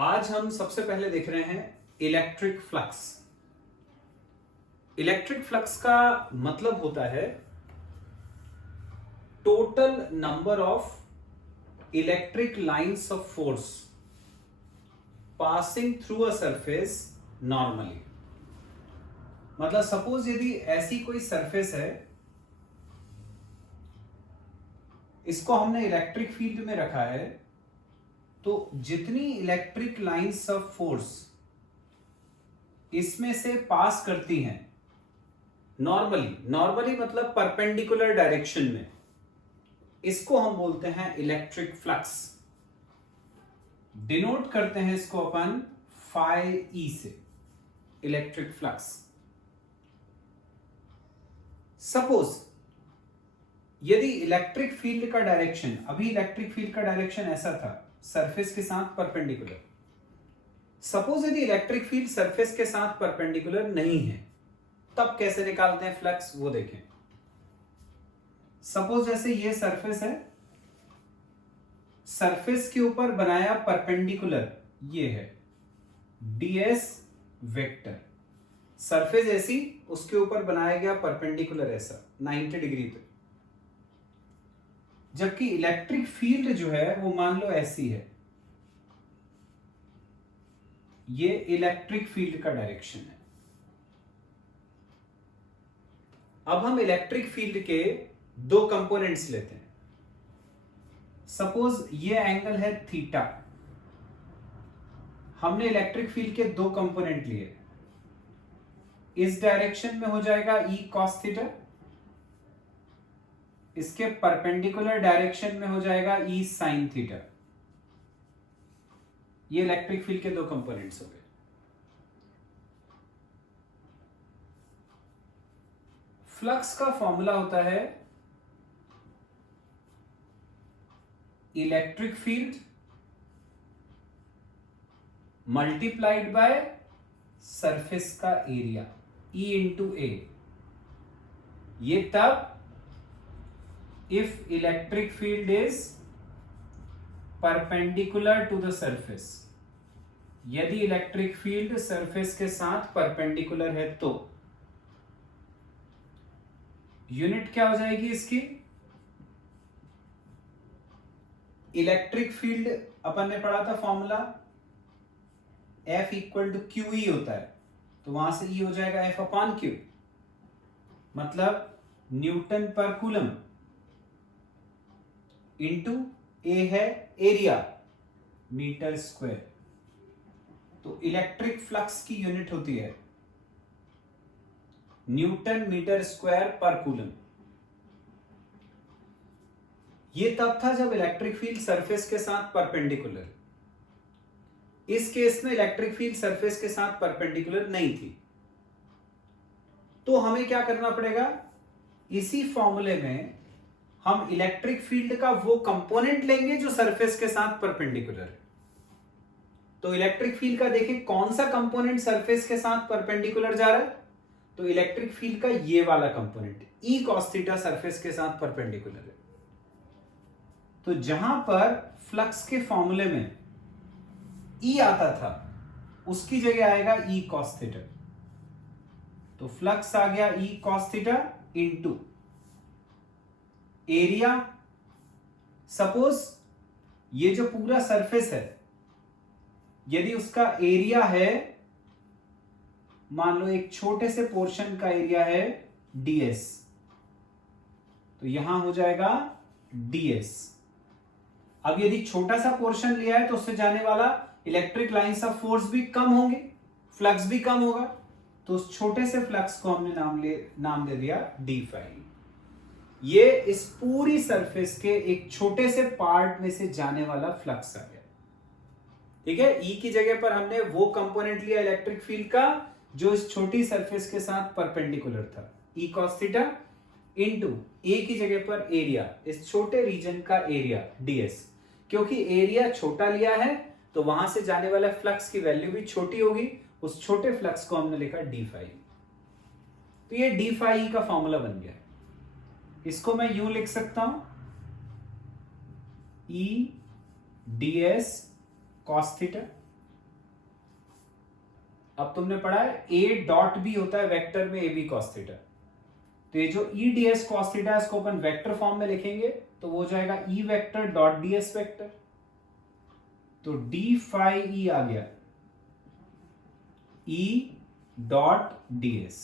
आज हम सबसे पहले देख रहे हैं इलेक्ट्रिक फ्लक्स। इलेक्ट्रिक फ्लक्स का मतलब होता है total number of electric lines of force passing through a surface normally. मतलब सपोज यदि ऐसी कोई सरफेस है, इसको हमने इलेक्ट्रिक फील्ड में रखा है, तो जितनी इलेक्ट्रिक लाइंस ऑफ फोर्स इसमें से पास करती हैं नॉर्मली मतलब परपेंडिकुलर डायरेक्शन में, इसको हम बोलते हैं इलेक्ट्रिक फ्लक्स। डिनोट करते हैं इसको अपन फाई ई से, इलेक्ट्रिक फ्लक्स। सपोज यदि इलेक्ट्रिक फील्ड का डायरेक्शन, अभी इलेक्ट्रिक फील्ड का डायरेक्शन ऐसा था सरफेस के साथ परपेंडिकुलर। सपोज यदि इलेक्ट्रिक फील्ड सरफेस के साथ परपेंडिकुलर नहीं है, तब कैसे निकालते हैं फ्लक्स, वो देखें। सपोज जैसे ये सरफेस है, सरफेस के ऊपर बनाया परपेंडिकुलर ये है ds वेक्टर। सरफेस ऐसी, उसके ऊपर बनाया गया परपेंडिकुलर ऐसा 90 डिग्री पे। जबकि इलेक्ट्रिक फील्ड जो है वो मान लो ऐसी है, ये इलेक्ट्रिक फील्ड का डायरेक्शन है। अब हम इलेक्ट्रिक फील्ड के दो कंपोनेंट्स लेते हैं। सपोज ये एंगल है थीटा। हमने इलेक्ट्रिक फील्ड के दो कंपोनेंट लिए, इस डायरेक्शन में हो जाएगा ई कॉस थीटा, इसके परपेंडिकुलर डायरेक्शन में हो जाएगा ई साइन थीटा। ये इलेक्ट्रिक फील्ड के दो कंपोनेंट्स हो गए। फ्लक्स का फॉर्मूला होता है electric field multiplied by surface का एरिया, E इंटू ए। ये तब if electric field is perpendicular to the surface, यदि इलेक्ट्रिक फील्ड सरफेस के साथ परपेंडिकुलर है तो यूनिट क्या हो जाएगी इसकी। इलेक्ट्रिक फील्ड अपन ने पढ़ा था formula F equal to Q E होता है, तो वहां से E हो जाएगा F अपॉन क्यू, मतलब न्यूटन पर कूलम इंटू ए है एरिया मीटर स्क्वायर। तो इलेक्ट्रिक फ्लक्स की यूनिट होती है न्यूटन मीटर स्क्वायर पर कूलम। ये तब था जब इलेक्ट्रिक फील्ड सरफेस के साथ परपेंडिकुलर। इस केस में इलेक्ट्रिक फील्ड सरफेस के साथ परपेंडिकुलर नहीं थी, तो हमें क्या करना पड़ेगा, इसी फॉर्मूले में हम इलेक्ट्रिक फील्ड का वो कंपोनेंट लेंगे जो सरफेस के साथ परपेंडिकुलर है। तो इलेक्ट्रिक फील्ड का देखें कौन सा कंपोनेंट सरफेस के साथ परपेंडिकुलर जा रहा है, तो इलेक्ट्रिक फील्ड का ये वाला component E cos theta surface के साथ परपेंडिकुलर है। तो जहां पर फ्लक्स के फॉर्मूले में E आता था, उसकी जगह आएगा E cos थीटा। तो फ्लक्स आ गया E cos theta into area. Suppose ये जो पूरा सरफेस है, यदि उसका एरिया है, मान लो एक छोटे से पोर्शन का एरिया है ds, तो यहां हो जाएगा ds। अब यदि छोटा सा पोर्शन लिया है तो उससे जाने वाला इलेक्ट्रिक लाइंस ऑफ फोर्स भी कम होंगे, फ्लक्स भी कम होगा, तो उस छोटे से फ्लक्स को हमने नाम दे दिया d फाई। ये इस पूरी सरफेस के एक छोटे से पार्ट में से जाने वाला फ्लक्स आ गया। ठीक है, E की जगह पर हमने वो कंपोनेंट लिया इलेक्ट्रिक फील्ड का जो इस छोटी सरफेस के साथ परपेंडिकुलर था, E cos theta into A की जगह पर एरिया, इस छोटे रीजन का एरिया ds। क्योंकि एरिया छोटा लिया है तो वहां से जाने वाला फ्लक्स की वैल्यू भी छोटी होगी, उस छोटे फ्लक्स को हमने लिखा d फाई। तो ये d फाई का फॉर्मूला बन गया। इसको मैं यूं लिख सकता हूं, E ds cos थीटा अब तुमने पढ़ा है ए डॉट बी होता है वेक्टर में ए बी कॉस थीटा, तो ये जो E D S cos theta इसको अपन वेक्टर फॉर्म में लिखेंगे तो वो जाएगा E vector dot D S vector, तो डी फाई ई आ गया ई डॉट डी एस।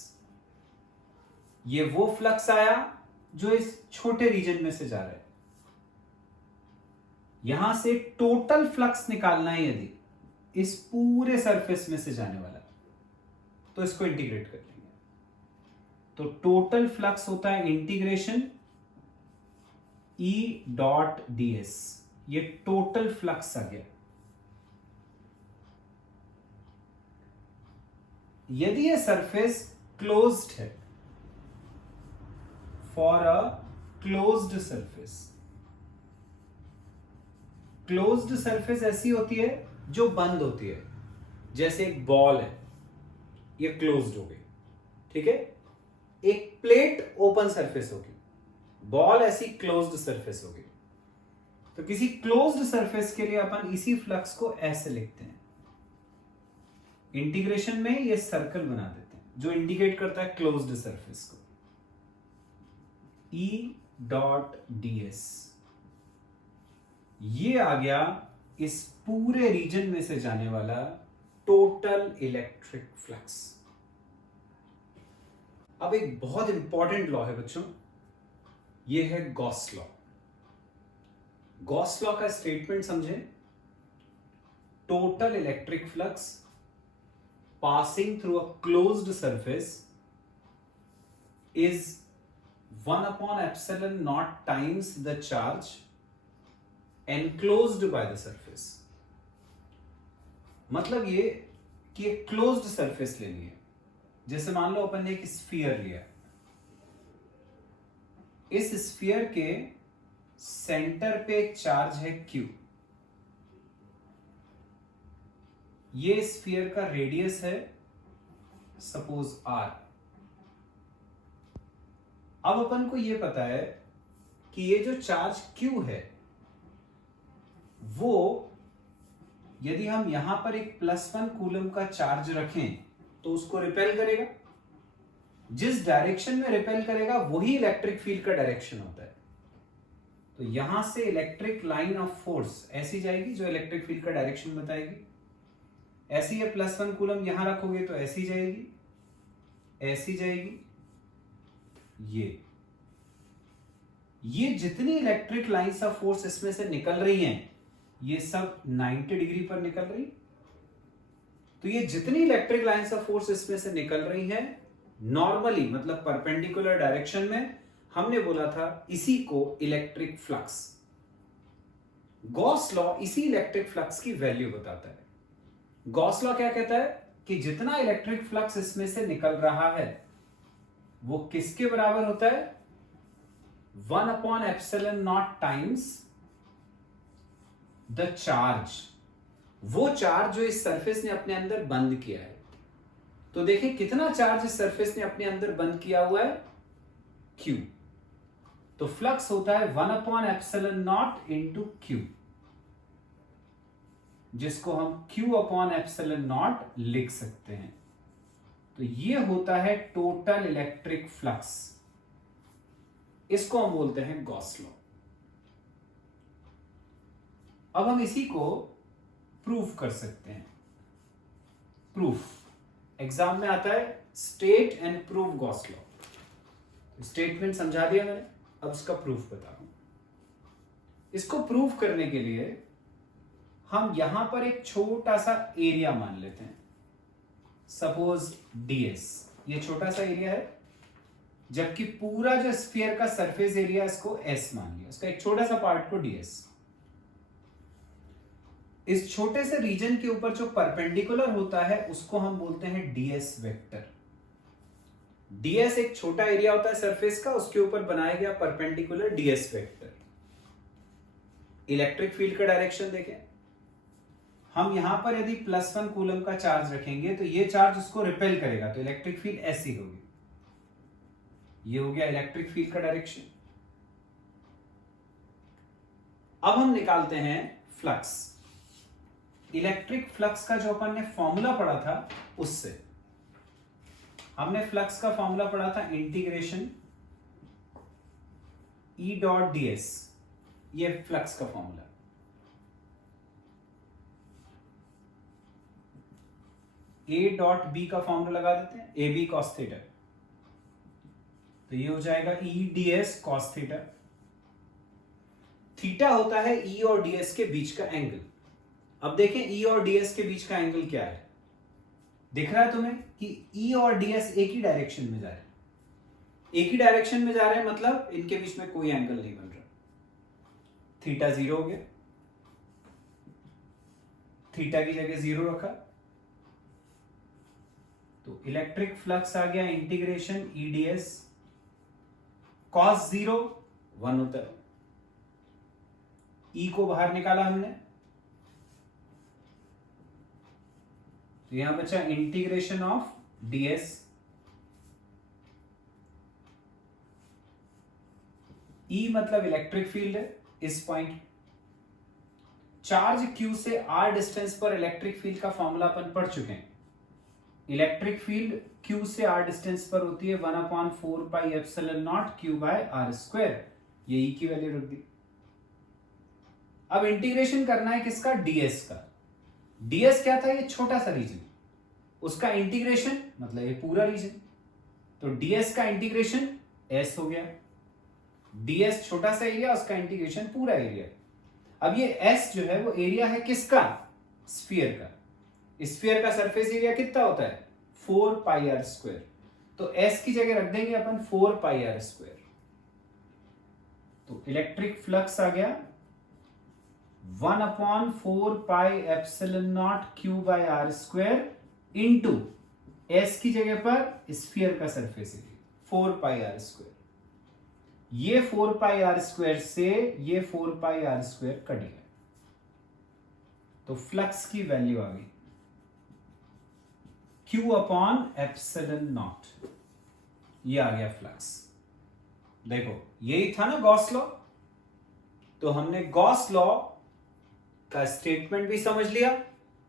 ये वो फ्लक्स आया जो इस छोटे रीजन में से जा रहा है। यहां से टोटल फ्लक्स निकालना है यदि इस पूरे सरफेस में से जाने वाला, तो इसको इंटीग्रेट कर लेंगे। तो टोटल फ्लक्स होता है integration E dot D S, ये टोटल फ्लक्स आ गया। यदि ये सरफेस क्लोज्ड है, for a closed surface, closed surface ऐसी होती है जो बंद होती है, जैसे एक बॉल है ये क्लोज्ड हो गई, ठीक है। एक प्लेट ओपन सरफेस होगी, बॉल ऐसी क्लोज्ड सरफेस होगी। तो किसी क्लोज्ड सरफेस के लिए अपन इसी फ्लक्स को ऐसे लिखते हैं, इंटीग्रेशन में ये सर्कल बना देते हैं जो इंडिकेट करता है क्लोज्ड सरफेस को, ई डॉट डी एस। ये आ गया इस पूरे रीजन में से जाने वाला टोटल इलेक्ट्रिक फ्लक्स। अब एक बहुत इंपॉर्टेंट लॉ है बच्चों, ये है गॉस लॉ। गॉस लॉ का स्टेटमेंट समझें, total electric flux passing through a closed surface is 1/epsilon naught times the charge enclosed by the surface। मतलब ये कि एक क्लोज्ड सरफेस लेनी है। जैसे मान लो अपन ने एक स्फीयर लिया, इस स्फीयर के सेंटर पे एक चार्ज है Q, ये स्फीयर का रेडियस है सपोज R। अब अपन को ये पता है कि ये जो चार्ज Q है वो यदि हम यहां पर एक +1 कूलम का चार्ज रखें तो उसको रिपेल करेगा। जिस डायरेक्शन में रिपेल करेगा वही इलेक्ट्रिक फील्ड का डायरेक्शन होता है। तो यहां से इलेक्ट्रिक लाइन ऑफ फोर्स ऐसी जाएगी जो इलेक्ट्रिक फील्ड का डायरेक्शन बताएगी। ऐसी है +1 कूलम यहां रखोगे तो ऐसी जाएगी, ऐसी जाएगी। ये जितनी इलेक्ट्रिक लाइंस ऑफ फोर्स इसमें से निकल रही हैं, ये सब 90 डिग्री पर निकल रही। तो ये जितनी इलेक्ट्रिक लाइंस ऑफ फोर्स इसमें से निकल रही हैं नॉर्मली, मतलब परपेंडिकुलर डायरेक्शन में, हमने बोला था इसी को इलेक्ट्रिक फ्लक्स। गॉस लॉ इसी इलेक्ट्रिक फ्लक्स की वैल्यू बताता है। गॉस लॉ क्या कहता है कि जितना इलेक्ट्रिक फ्लक्स इसमें से निकल रहा है वो किसके बराबर होता है, 1/epsilon naught times the charge, वो चार्ज जो इस सरफेस ने अपने अंदर बंद किया है। तो देखिए कितना चार्ज इस सरफेस ने अपने अंदर बंद किया हुआ है, Q। तो फ्लक्स होता है 1/epsilon naught इंटू Q, जिसको हम Q/epsilon naught लिख सकते हैं। तो ये होता है टोटल इलेक्ट्रिक फ्लक्स, इसको हम बोलते हैं गॉस लॉ। अब हम इसी को प्रूफ कर सकते हैं। प्रूफ एग्जाम में आता है, state and prove Gauss law. Statement समझा दिया मैंने, अब इसका प्रूफ बता रहा हूं। इसको प्रूफ करने के लिए हम यहां पर एक छोटा सा एरिया मान लेते हैं, सपोज ds। ये छोटा सा एरिया है, जबकि पूरा जो स्फीयर का सरफेस एरिया इसको s मान लिया, उसका एक छोटा सा पार्ट को ds। इस छोटे से रीजन के ऊपर जो परपेंडिकुलर होता है उसको हम बोलते हैं ds वेक्टर। ds एक छोटा एरिया होता है सरफेस का, उसके ऊपर बनाया गया perpendicular ds vector. Electric field का डायरेक्शन देखें, हम यहां पर यदि +1 कूलम का चार्ज रखेंगे तो ये चार्ज उसको रिपेल करेगा, तो इलेक्ट्रिक फील्ड ऐसी होगी। ये हो गया इलेक्ट्रिक फील्ड का डायरेक्शन। अब हम निकालते हैं फ्लक्स। इलेक्ट्रिक फ्लक्स का जो अपन ने फॉर्मूला पढ़ा था उससे। हमने फ्लक्स का फॉर्मूला पढ़ा था इंटीग्रेशन E डॉट ds, ये फ्लक्स का फॉर्मूला। A डॉट B का फॉर्मूला लगा देते हैं, ए बी कॉस थीटा, तो ये हो जाएगा E ds cos theta. Theta होता है E और ds के बीच का एंगल। अब देखें E और ds के बीच का एंगल क्या है, दिख रहा है तुम्हें कि E और ds एक ही डायरेक्शन में जा रहे हैं, एक ही डायरेक्शन में जा रहे हैं, मतलब इनके बीच में कोई एंगल नहीं बन रहा। थीटा 0 हो गया, थीटा की जगह 0 रखा, तो इलेक्ट्रिक फ्लक्स आ गया इंटीग्रेशन E ds कॉस 0 1 होता है, E को बाहर निकाला हमने, तो यहां बचा इंटीग्रेशन ऑफ ds। E मतलब इलेक्ट्रिक फील्ड है इस पॉइंट। चार्ज Q से r डिस्टेंस पर इलेक्ट्रिक फील्ड का फॉर्मूला अपन पढ़ चुके हैं। इलेक्ट्रिक फील्ड Q से r डिस्टेंस पर होती है 1/4 pi epsilon nought Q by r square, ये E की वैल्यू रख दी। अब इंटीग्रेशन करना है किसका, ds का। ds क्या था, ये छोटा सा रीजन, उसका इंटीग्रेशन मतलब ये पूरा रीजन, तो ds का इंटीग्रेशन s हो गया। ds छोटा सा एरिया, उसका इंटीग्रेशन पूरा एरिया। अब ये s जो है वो एरिया है किसका, स्फीयर का। स्फीयर का सरफेस एरिया कितना होता है, 4 पाई r स्क्वायर, तो s की जगह रख देंगे अपन 4 पाई r स्क्वायर। तो इलेक्ट्रिक फ्लक्स आ गया 1/4 pi epsilon nought Q by r square into s की जगह पर स्फीयर का surface area 4 pi r square. ये 4 पाई r स्क्वायर से ये 4 पाई r स्क्वायर कट गया, तो फ्लक्स की वैल्यू आ गई Q अपॉन एप्सिलॉन नॉट, ये आ गया फ्लक्स। देखो यही था ना गॉस लॉ, तो हमने गॉस लॉ का स्टेटमेंट भी समझ लिया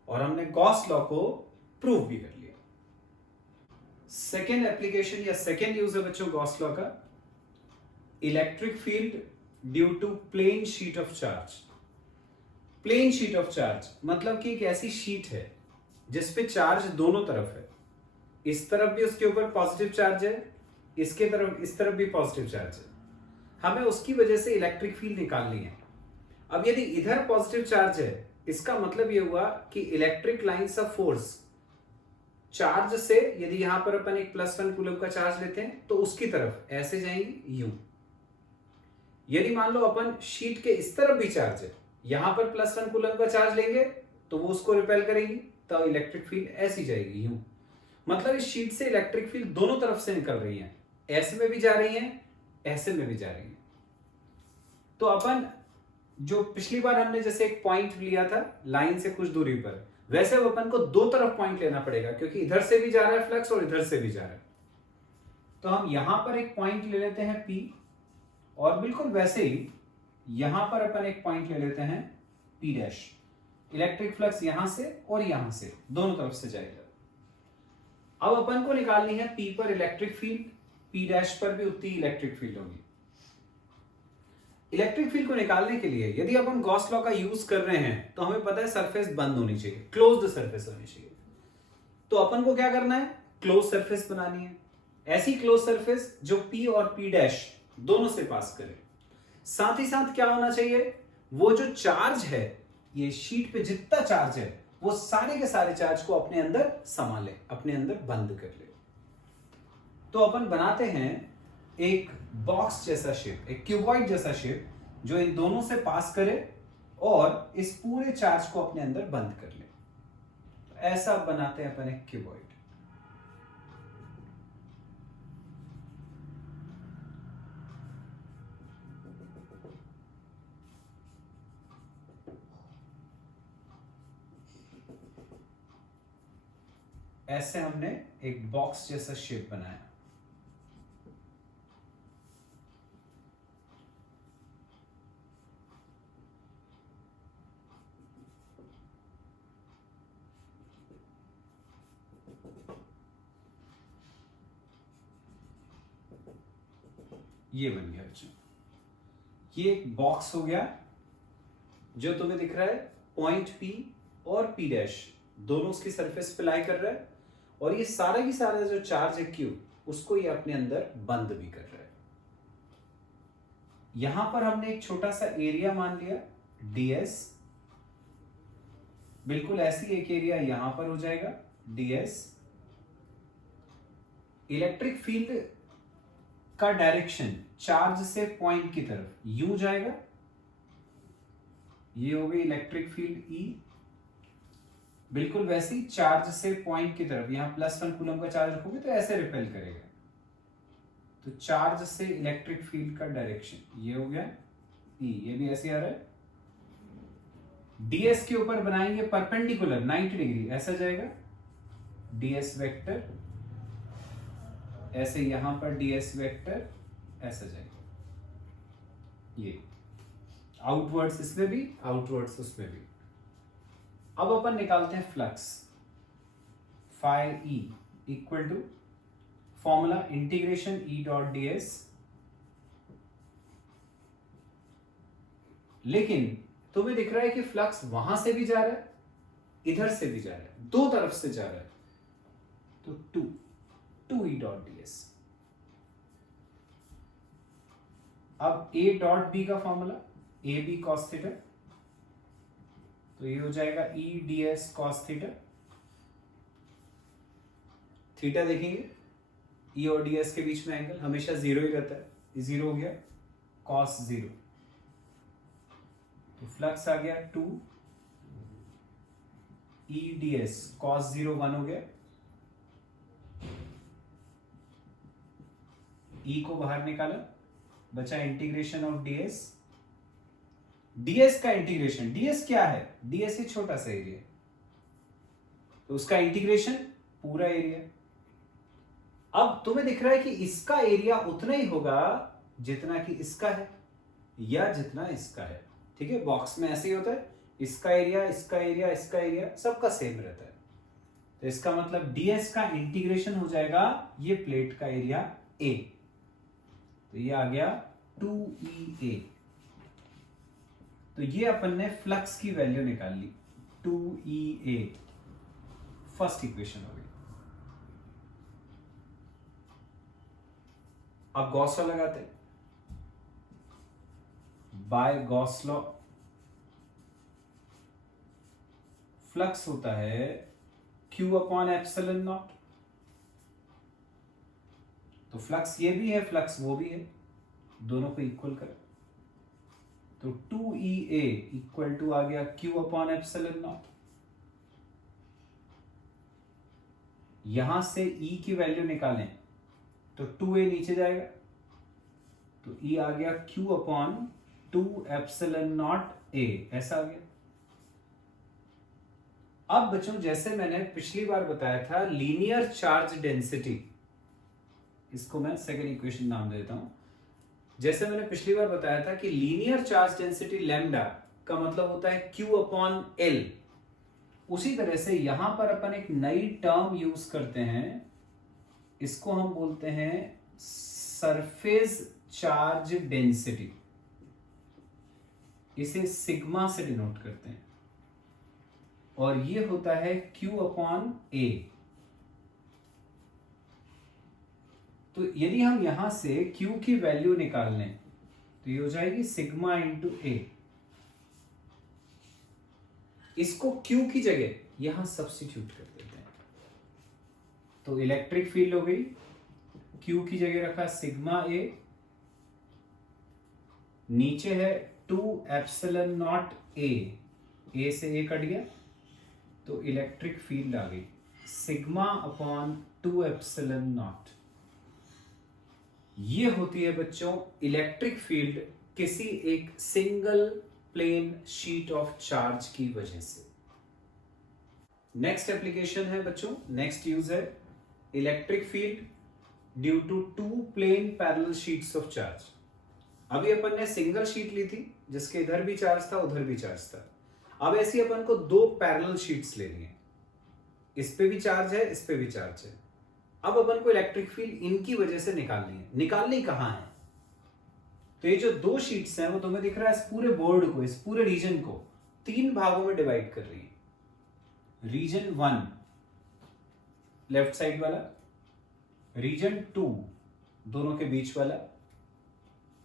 और हमने गॉस लॉ को प्रूव भी कर लिया। सेकेंड एप्लीकेशन या सेकेंड यूज है बच्चों गॉस लॉ का, electric field due to plane sheet of charge. Plane sheet of charge मतलब कि एक ऐसी शीट है जिसपे चार्ज दोनों तरफ है, इस तरफ भी उसके ऊपर पॉजिटिव चार्ज है, इसके तरफ इस तरफ भी पॉजिटिव चार्ज है, हमें उसकी वजह से इलेक्ट्रिक फील्ड निकालनी है। अब यदि इधर पॉजिटिव चार्ज है, इसका मतलब यह हुआ कि electric lines of force charge से, यदि यहां पर अपन एक +1 कूलम का चार्ज लेते हैं तो उसकी तरफ ऐसे जाएंगे यूं। यदि मान लो अपन शीट के इस तरफ भी चार्ज है, यहां पर +1 कूलम का चार्ज लेंगे तो वो उसको रिपेल करेगी, तो इलेक्ट्रिक फील्ड ऐसी जाएगी यूं। मतलब इस शीट से इलेक्ट्रिक फील्ड दोनों तरफ से निकल रही है, ऐसे में भी जा रही है, ऐसे में भी जा रही है। तो अपन जो पिछली बार हमने जैसे एक पॉइंट लिया था लाइन से कुछ दूरी पर, वैसे अपन को दो तरफ पॉइंट लेना पड़ेगा, क्योंकि इधर से भी जा रहा है फ्लक्स और इधर से भी जा रहा है। तो हम यहां पर एक पॉइंट ले लेते हैं P, और बिल्कुल वैसे ही यहां पर अपन एक पॉइंट ले लेते हैं P'। इलेक्ट्रिक फ्लक्स यहां से और यहां से दोनों तरफ से जाएगा। अब अपन को निकालनी है P पर इलेक्ट्रिक फील्ड, P' पर भी उतनी इलेक्ट्रिक फील्ड होगी। इलेक्ट्रिक फील्ड को निकालने के लिए यदि अपन गॉस लॉ का यूज कर रहे हैं तो हमें पता है सरफेस बंद होनी चाहिए, क्लोज्ड सरफेस होनी चाहिए। तो अपन को क्या करना है, क्लोज सरफेस बनानी है, ऐसी क्लोज सरफेस जो P और P' दोनों से पास करे। साथ ही साथ क्या होना चाहिए, वो जो चार्ज है, ये शीट पे जितना चार्ज है वो सारे के सारे चार्ज को अपने अंदर संभाले, अपने अंदर बंद कर ले। तो अपन बनाते हैं एक बॉक्स जैसा शेप, एक क्यूबॉइड जैसा शेप जो इन दोनों से पास करे और इस पूरे चार्ज को अपने अंदर बंद कर ले। तो ऐसा बनाते हैं अपन एक क्यूबॉइड। ऐसे हमने एक बॉक्स जैसा शेप बनाया। ये बन गया बच्चों, ये एक बॉक्स हो गया जो तुम्हें दिख रहा है पॉइंट P और P डैश दोनों उसकी सरफेस पे लाई कर रहा है, और ये सारा की सारा जो चार्ज है Q उसको ये अपने अंदर बंद भी कर रहा है। यहां पर हमने एक छोटा सा एरिया मान लिया ds, बिल्कुल ऐसी एक एरिया यहां पर हो जाएगा ds। इलेक्ट्रिक फील्ड का डायरेक्शन चार्ज से पॉइंट की तरफ यू जाएगा, ये हो गई इलेक्ट्रिक फील्ड E। बिल्कुल वैसे ही चार्ज से पॉइंट की तरफ, यहां +1 कूलम का चार्ज रखोगे तो ऐसे रिपेल करेगा, तो चार्ज से इलेक्ट्रिक फील्ड का डायरेक्शन ये हो गया E, ये भी ऐसे आ रहा है। ds के ऊपर बनाएंगे परपेंडिकुलर 90 डिग्री, ऐसा जाएगा ds वेक्टर, ऐसे यहां पर ds वेक्टर ऐसा जाएगा, ये आउटवर्ड्स इसमें भी, आउटवर्ड्स उसमें भी। अब अपन निकालते हैं flux, phi E equal to formula integration E dot ds। लेकिन तुम्हें दिख रहा है कि फ्लक्स वहां से भी जा रहा है, इधर से भी जा रहा है, दो तरफ से जा रहा है, तो 2 E डॉट ds। अब A डॉट B का formula A B cos theta, तो ये हो जाएगा E ds cos theta. Theta देखेंगे E और ds के बीच में एंगल हमेशा 0 ही रहता है, ये 0 हो गया कॉस 0, तो फ्लक्स आ गया 2 E ds कॉस 0 1 हो गया, E को बाहर निकाला, बचा इंटीग्रेशन ऑफ ds। ds का इंटीग्रेशन, ds क्या है, ds ये छोटा सा एरिया, तो उसका इंटीग्रेशन पूरा एरिया। अब तुम्हें दिख रहा है कि इसका एरिया उतना ही होगा जितना कि इसका है या जितना इसका है, ठीक है, बॉक्स में ऐसे ही होता है, इसका एरिया इसका एरिया इसका एरिया सबका सेम रहता है, तो इसका मतलब ds का इंटीग्रेशन हो जाएगा ये प्लेट का एरिया A, तो ये आ गया 2EA। तो ये अपन ने फ्लक्स की वैल्यू निकाल ली 2EA, फर्स्ट इक्वेशन हो गई। अब गॉस लॉ लगाते हैं, बाय गॉस लॉ फ्लक्स होता है Q अपॉन एप्सिलॉन नॉट, तो फ्लक्स ये भी है फ्लक्स वो भी है, दोनों को इक्वल करें, तो 2EA इक्वल टू आ गया Q अपॉन एप्सिलॉन नॉट। यहां से E की वैल्यू निकालें तो 2A नीचे जाएगा, तो E आ गया Q upon 2 epsilon not A, ऐसा आ गया। अब बच्चों जैसे मैंने पिछली बार बताया था लीनियर चार्ज डेंसिटी, इसको मैं सेकेंड इक्वेशन नाम देता हूं, जैसे मैंने पिछली बार बताया था कि लीनियर चार्ज डेंसिटी लैम्डा का मतलब होता है Q अपॉन L, उसी तरह से यहां पर अपन एक नई टर्म यूज करते हैं, इसको हम बोलते हैं सरफेस चार्ज डेंसिटी, इसे सिग्मा से डिनोट करते हैं, और ये होता है Q अपॉन A। तो यदि हम यहां से Q की वैल्यू निकाल लें तो ये हो जाएगी सिग्मा इंटू A, इसको Q की जगह यहां सब्स्टिट्यूट कर देते हैं, तो इलेक्ट्रिक फील्ड हो गई, Q की जगह रखा सिग्मा A, नीचे है 2 एप्सिलॉन नॉट A से A कट गया, तो इलेक्ट्रिक फील्ड आ गई सिग्मा अपॉन 2 एप्सिलॉन नॉट। ये होती है बच्चों इलेक्ट्रिक फील्ड किसी एक single plane sheet of charge की वजह से। नेक्स्ट एप्लीकेशन है बच्चों, नेक्स्ट यूज है electric field due to 2 plane parallel sheets of charge. अभी अपन ने सिंगल शीट ली थी जिसके इधर भी चार्ज था उधर भी चार्ज था, अब ऐसी अपन को 2 पैरेलल शीट्स लेनी है, इस पे भी चार्ज है इस पे भी चार्ज है। अब अपन को इलेक्ट्रिक फील्ड इनकी वजह से निकालनी है। निकालनी कहां है, तो ये जो दो शीट्स हैं वो तुम्हें दिख रहा है इस पूरे बोर्ड को, इस पूरे रीजन को 3 भागों में डिवाइड कर रही है। रीजन 1 लेफ्ट साइड वाला, रीजन 2 दोनों के बीच वाला,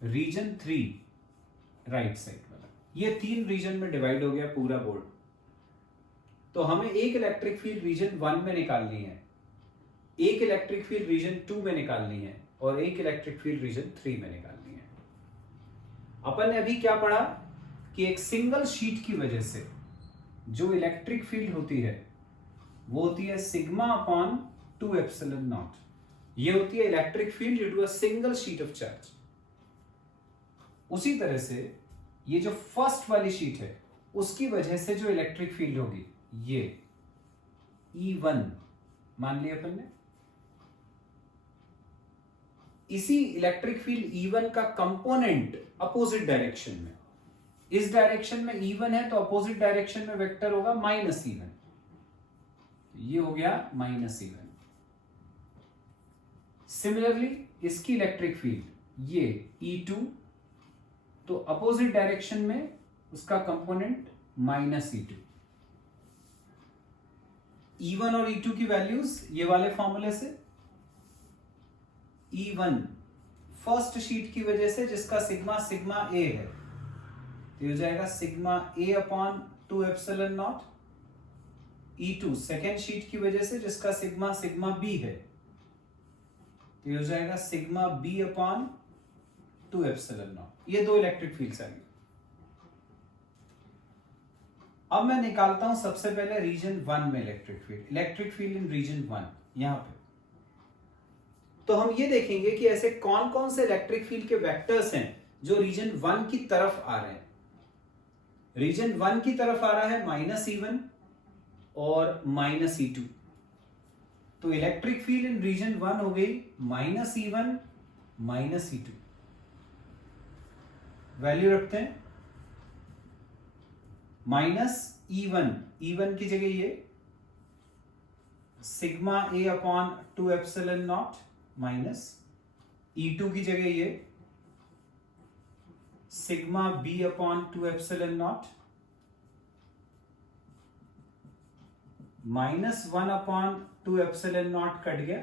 रीजन 3 राइट साइड वाला। ये 3 रीजन में डिवाइड हो गया पूरा बोर्ड। तो हमें एक इलेक्ट्रिक फील्ड रीजन 1 में निकालनी है, एक इलेक्ट्रिक फील्ड रीजन 2 में निकालनी है और एक इलेक्ट्रिक फील्ड रीजन 3 में निकालनी है। अपन ने अभी क्या पढ़ा कि एक सिंगल शीट की वजह से जो इलेक्ट्रिक फील्ड होती है वो होती है सिग्मा अपॉन 2 एप्सिलॉन नॉट। ये होती है electric field due to a single sheet of charge. उसी तरह से ये जो फर्स्ट वाली शीट है उसकी वजह से जो इलेक्ट्रिक फील्ड होगी ये E1 मान लिया अपन ने। इसी इलेक्ट्रिक फील्ड E1 का कंपोनेंट अपोजिट डायरेक्शन में, इस डायरेक्शन में E1 है तो अपोजिट डायरेक्शन में वेक्टर होगा -E1। ये हो गया -E1। सिमिलरली इसकी इलेक्ट्रिक फील्ड ये E2, तो अपोजिट डायरेक्शन में उसका कंपोनेंट -E2। E1 और E2 की वैल्यूज ये वाले फॉर्मूले से, E1 फर्स्ट शीट की वजह से जिसका सिग्मा सिग्मा ए है तो हो जाएगा sigma A upon 2 epsilon not. E2 second sheet की वजह से जिसका सिग्मा सिग्मा बी है तो हो जाएगा sigma B upon 2 epsilon nought. ये दो इलेक्ट्रिक फील्ड्स आ गई। अब मैं निकालता हूं सबसे पहले रीजन 1 में इलेक्ट्रिक फील्ड इन रीजन 1 यहां पे। तो हम ये देखेंगे कि ऐसे कौन कौन से इलेक्ट्रिक फील्ड के वेक्टर्स हैं जो रीजन 1 की तरफ आ रहे हैं। रीजन 1 की तरफ आ रहा है -E1 और -E2। तो इलेक्ट्रिक फील्ड इन रीजन 1 हो गई -E1 -E2। वैल्यू रखते हैं -E1 की जगह ये sigma A upon 2 epsilon nought minus E2 की जगह ये sigma B upon 2 epsilon nought -1 upon 2 epsilon nought cut गया,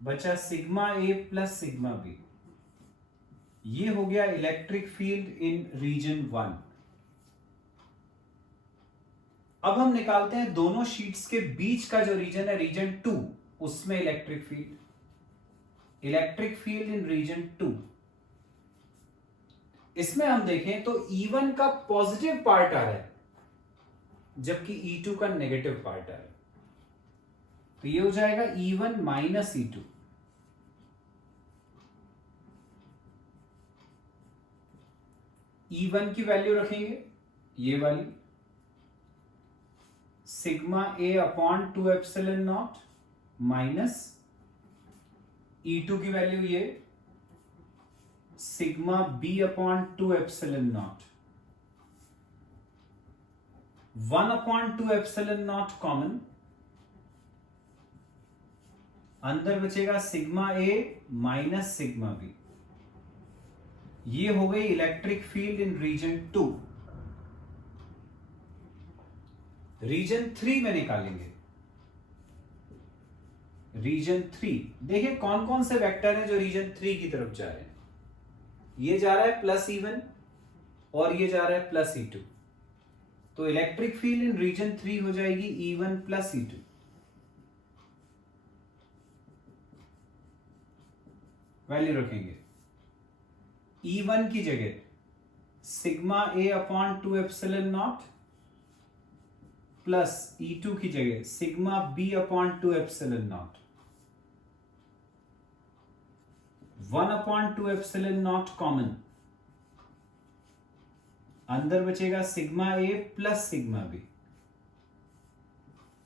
बचा sigma A plus sigma B. ये हो गया इलेक्ट्रिक फील्ड इन रीजन 1। अब हम निकालते हैं दोनों शीट्स के बीच का जो रीजन है रीजन 2, उसमें इलेक्ट्रिक फील्ड इन रीजन 2। इसमें हम देखें तो E1 का पॉजिटिव पार्ट आ रहा है जबकि E2 का नेगेटिव पार्ट आ रहा है। तो ये हो जाएगा E1 माइनस E2। E1 की वैल्यू रखेंगे ये वाली sigma A upon 2 epsilon nought minus E2 की वैल्यू ये sigma B upon 2 epsilon nought. 1 upon 2 epsilon nought common, अंदर बचेगा sigma A minus sigma B. ये हो गई electric field in region 2। Region 3 में निकालेंगे। रीजन 3 देखिए कौन कौन से वेक्टर हैं जो रीजन 3 की तरफ जा रहे हैं। ये जा रहा है +E1 और ये जा रहा है +E2। तो इलेक्ट्रिक फील्ड इन रीजन 3 हो जाएगी E1 + E2। वैल्यू रखेंगे E1 की जगह sigma A upon 2 epsilon nought plus E2 की जगह sigma B upon 2 epsilon nought. 1 upon 2 epsilon nought common, अंदर बचेगा sigma A plus sigma B.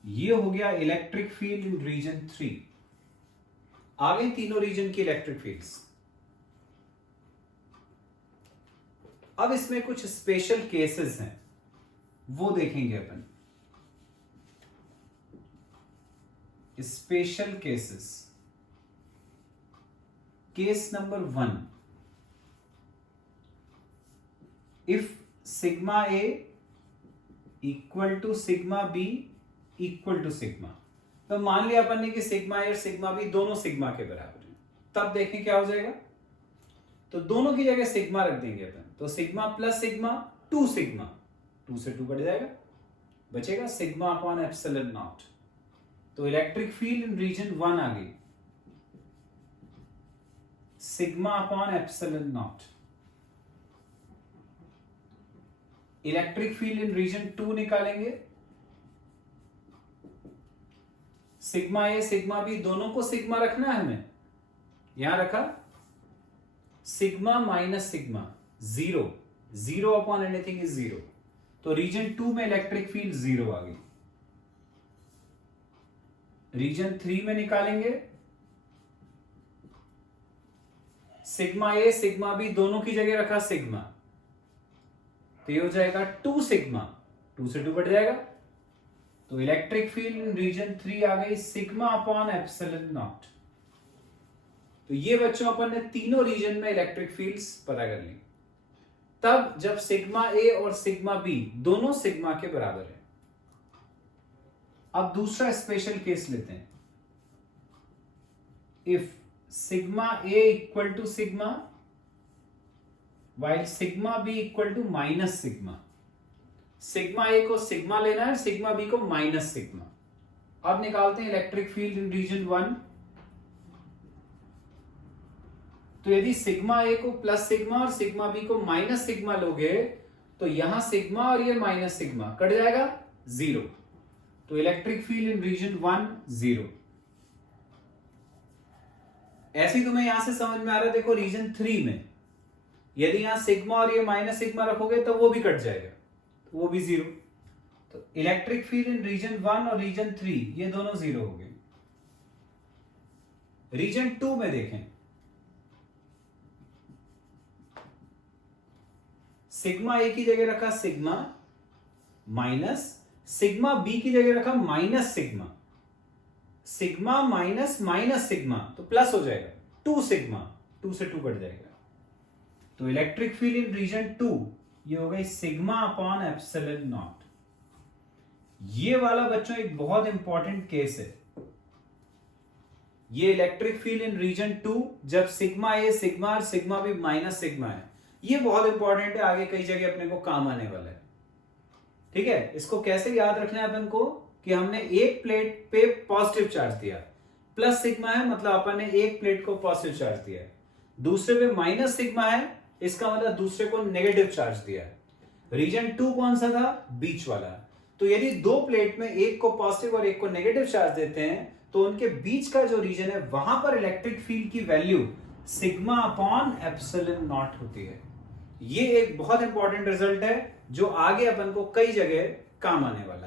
ये हो गया इलेक्ट्रिक फील्ड इन रीजन 3। आ गए तीनों रीजन की इलेक्ट्रिक फील्ड्स। अब इसमें कुछ स्पेशल केसेस हैं वो देखेंगे अपन। Special cases. Case number 1, if sigma A equal to sigma B equal to sigma, तो मान लिया अपन ने कि सिग्मा ए और सिग्मा बी दोनों सिग्मा के बराबर हैं, तब देखें क्या हो जाएगा। तो दोनों की जगह सिग्मा रख देंगे अपन, तो सिग्मा प्लस सिग्मा 2 सिग्मा, 2 से 2 कट जाएगा, बचेगा सिग्मा अपॉन एप्सिलॉन नॉट। तो इलेक्ट्रिक फील्ड इन रीजन 1 आ गई sigma upon epsilon nought. Electric field in region 2 निकालेंगे, सिग्मा ए सिग्मा बी दोनों को सिग्मा रखना है हमें, यहां रखा sigma minus sigma 0, 0 upon anything is 0, तो रीजन 2 में इलेक्ट्रिक फील्ड 0 आ गई। रीजन 3 में निकालेंगे, सिग्मा ए सिग्मा बी दोनों की जगह रखा सिग्मा, तो ये हो जाएगा 2 सिग्मा, 2 से 2 कट जाएगा, तो इलेक्ट्रिक फील्ड इन रीजन 3 आ गई सिग्मा अपॉन एप्सिलॉन नॉट। तो ये बच्चों अपन ने तीनों रीजन में इलेक्ट्रिक फील्ड्स पता कर ली। तब जब सिग्मा ए और सिग्मा बी दोनों सिग्मा के बराबर है। अब दूसरा स्पेशल केस लेते हैं, if sigma A equal to sigma while sigma B equal to minus sigma. Sigma A को सिग्मा लेना है, सिग्मा बी को माइनस सिग्मा। अब निकालते हैं इलेक्ट्रिक फील्ड इन रीजन 1। तो यदि सिग्मा ए को प्लस सिग्मा और सिग्मा बी को माइनस सिग्मा लोगे, तो यहां सिग्मा और ये माइनस सिग्मा कट जाएगा 0, तो इलेक्ट्रिक फील्ड इन रीजन 1 0। ऐसे ही तुम्हें यहां से समझ में आ रहा है, देखो रीजन 3 में यदि यहां सिग्मा और ये माइनस सिग्मा रखोगे तो वो भी कट जाएगा, तो वो भी 0। तो इलेक्ट्रिक फील्ड इन रीजन 1 और रीजन 3 ये दोनों 0 हो गए। रीजन 2 में देखें, सिग्मा ए की जगह रखा सिग्मा माइनस, सिग्मा बी की जगह रखा minus sigma, sigma minus minus sigma तो प्लस हो जाएगा 2 सिग्मा, 2 से 2 कट जाएगा। तो इलेक्ट्रिक फील्ड इन रीजन 2 ये हो गई सिग्मा अपॉन एप्सिलॉन नॉट। ये वाला बच्चों एक बहुत इंपॉर्टेंट केस है, ये इलेक्ट्रिक फील्ड इन रीजन 2 जब सिग्मा ए सिग्मा और सिग्मा बी माइनस सिग्मा है, ये बहुत इंपॉर्टेंट है, आगे कई जगह अपने को काम आने वाला है। ठीक है, इसको कैसे याद रखना है अपन को कि हमने एक प्लेट पे पॉजिटिव चार्ज दिया, प्लस सिग्मा है मतलब अपन ने एक प्लेट को पॉजिटिव चार्ज दिया है, दूसरे पे माइनस सिग्मा है इसका मतलब दूसरे को नेगेटिव चार्ज दिया है। रीजन 2 कौन सा था? बीच वाला। तो यदि दो प्लेट में एक को पॉजिटिव और एक को नेगेटिव चार्ज देते हैं तो उनके बीच का जो रीजन है वहां पर इलेक्ट्रिक फील्ड की value sigma upon epsilon not होती है। ये एक बहुत इंपॉर्टेंट रिजल्ट है जो आगे अपन को कई जगह काम आने वाला है।